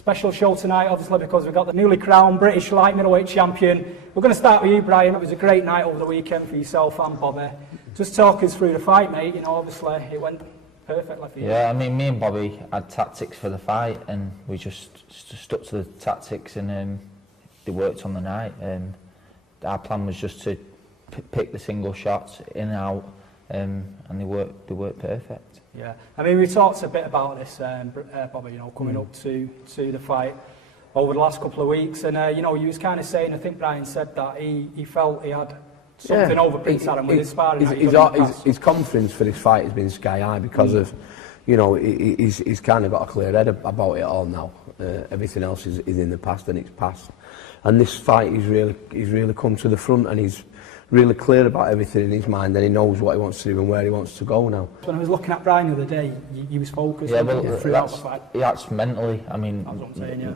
special show tonight, obviously, because we've got the newly crowned British Light Middleweight Champion. We're going to start with you, Brian. It was a great night over the weekend for yourself and Bobby. Just talk us through the fight, mate. You know, obviously, it went perfectly for you. Yeah, I mean, me and Bobby had tactics for the fight, and we just stuck to the tactics, and they worked on the night. Our plan was just to pick the single shots in and out, and they worked perfect. Yeah, I mean, we talked a bit about this, Bobby, you know, coming up to the fight over the last couple of weeks, and you know, you was kind of saying, I think Brian said that he felt he had something over Prince Arron with his sparring. His confidence for this fight has been sky high because of, you know, he's kind of got a clear head about it all now. Everything else is in the past, and it's past. And this fight, he's really come to the front, and he's really clear about everything in his mind, and he knows what he wants to do and where he wants to go now. When I was looking at Brian the other day, he was focused throughout the fight. That's mentally. I mean,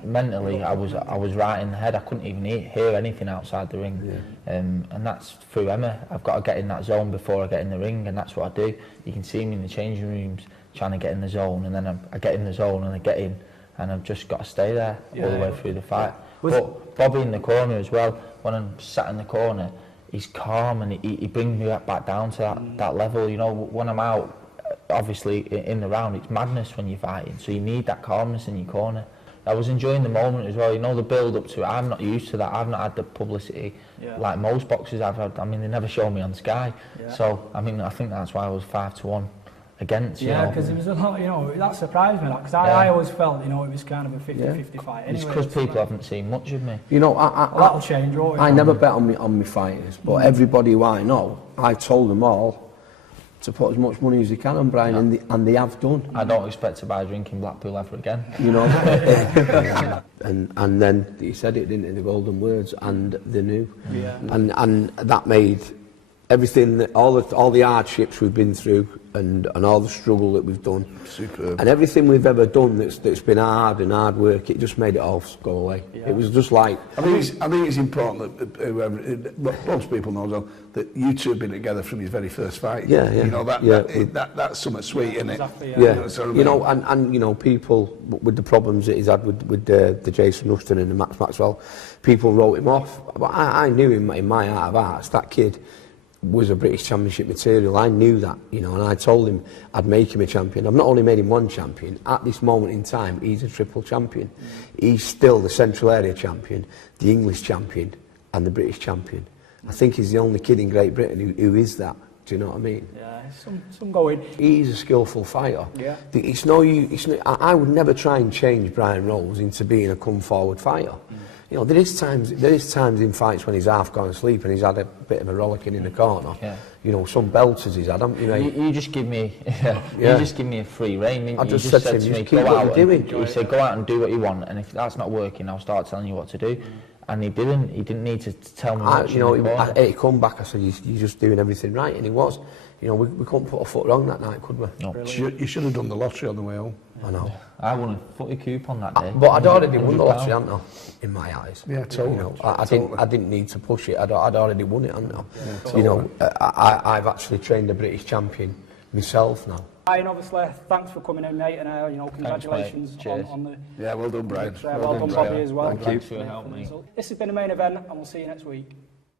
mentally, I was right in the head. I couldn't even hear anything outside the ring, and that's through Emma. I've got to get in that zone before I get in the ring, and that's what I do. You can see me in the changing rooms trying to get in the zone, and then I get in the zone and I get in, and I've just got to stay there all the way through the fight. But Bobby in the corner as well. When I'm sat in the corner, he's calm, and he brings me back down to that level. You know, when I'm out, obviously in the round, it's madness when you're fighting, so you need that calmness in your corner. I was enjoying the moment as well, you know, the build up to it. I'm not used to that. I've not had the publicity like most boxers I've had. I mean, they never show me on Sky. So, I mean, I think that's why I was 5-1 against, you know. Because there was a lot, you know, that surprised me, because I always felt, you know, it was kind of a 50-50 fight. Anyway, it's because people haven't seen much of me. You know, that'll change. I never bet on my fighters, but everybody who I know, I told them all to put as much money as they can on Brian, and they have done. I don't expect to buy a drink in Blackpool ever again. You know, and then he said it, didn't he, the golden words, and they knew, and that made everything, all the hardships we've been through, and all the struggle that we've done, superb, and everything we've ever done that's been hard and hard work, it just made it all go away. It was just like, I think it's important that most people know though, that you two have been together from your very first fight. You know, that's something sweet, isn't it? Exactly, You know, and you know, people with the problems that he's had with the Jason Ruston and the Max Maxwell, people wrote him off, but I knew him in my heart of hearts. That kid was a British Championship material. I knew that, you know, and I told him I'd make him a champion. I've not only made him one champion, at this moment in time, he's a triple champion. He's still the Central Area champion, the English champion, and the British champion. I think he's the only kid in Great Britain who is that. Do you know what I mean? Yeah, some going. He's a skillful fighter. It's no, I would never try and change Brian Rose into being a come-forward fighter. You know, there is times in fights when he's half gone asleep and he's had a bit of a rollicking in the corner. You know, some belters he's had, haven't you? You just give me, you just give me a free rein. I just said to him, keep what you're doing. He said, go out and do what you want, and if that's not working, I'll start telling you what to do. And he didn't need to tell me what you know, he come back, I said, you're just doing everything right, and he was. You know, we couldn't put a foot wrong that night, could we? No. You should have done the lottery on the way home. I know. I won a footy coupon that day. But I'd already won the lottery, hadn't I? In my eyes. Yeah, totally. You know, I didn't need to push it. I'd already won it, hadn't I? You know, I've actually trained a British champion myself now. Brian, obviously, thanks for coming in, mate, and you know, congratulations on the. Yeah, well done, Brian. Well done, Bobby, as well. Thanks for your help, mate. This has been the main event, and we'll see you next week.